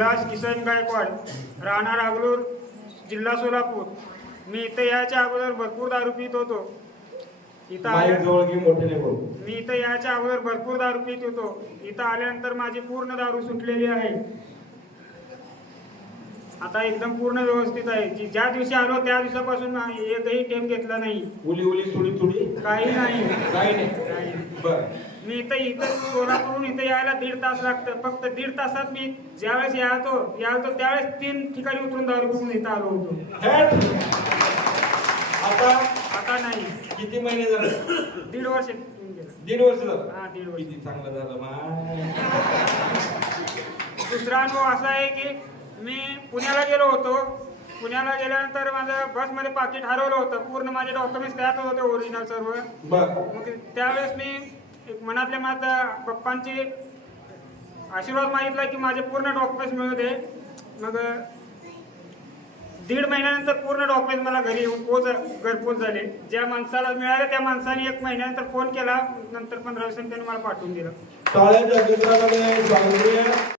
विलास किसन गायकवाड, राहणार आगलूर, जिल्हा सोलापूर. मी इथं याच्या अगोदर भरपूर दारू पित होतो. मी इथं याच्या अगोदर भरपूर दारू पित होतो. इथं आल्यानंतर माझी पूर्ण दारू सुटलेली आहे. आता एकदम पूर्ण व्यवस्थित आहे. ज्या दिवशी आलो त्या दिवसापासून एकही टेम घेतला नाही. थोडी काही नाही. बर. मी इथं सोलापूरहून इथं यायला 1.5 तास लागतं. फक्त 1.5 तासात मी ज्यावेळेस यायचो त्यावेळेस 3 ठिकाणी उतरून दारू पिऊन इथं आलो होतो. आता नाही. किती महिने झाले? 1.5 वर्ष. 1.5 वर्ष झालं. हा, 1.5 वर्ष. किती चांगलं झालं मा. दुसरा अनुभव असा आहे की मी पुण्याला गेलो होतो. पुण्याला गेल्यानंतर माझं बसमध्ये पाकिट हरवलं होतं. पूर्ण माझे डॉक्युमेंट्स त्यात होते, ओरिजिनल सर्व. मग त्यावेळेस मी एक मनातल्या मनात पप्पांची आशीर्वाद मागितला की माझे पूर्ण डॉक्युमेंट्स मिळू दे. मग 1.5 महिन्यानंतर पूर्ण डॉक्युमेंट मला घरी येऊन घरपोच झाले. ज्या माणसाला मिळाले त्या माणसाने 1 महिन्यानंतर फोन केला. नंतर 15 दिवसांनी त्याने मला पाठवून दिलं. टाळ्याच्या गजरामध्ये स्वागत.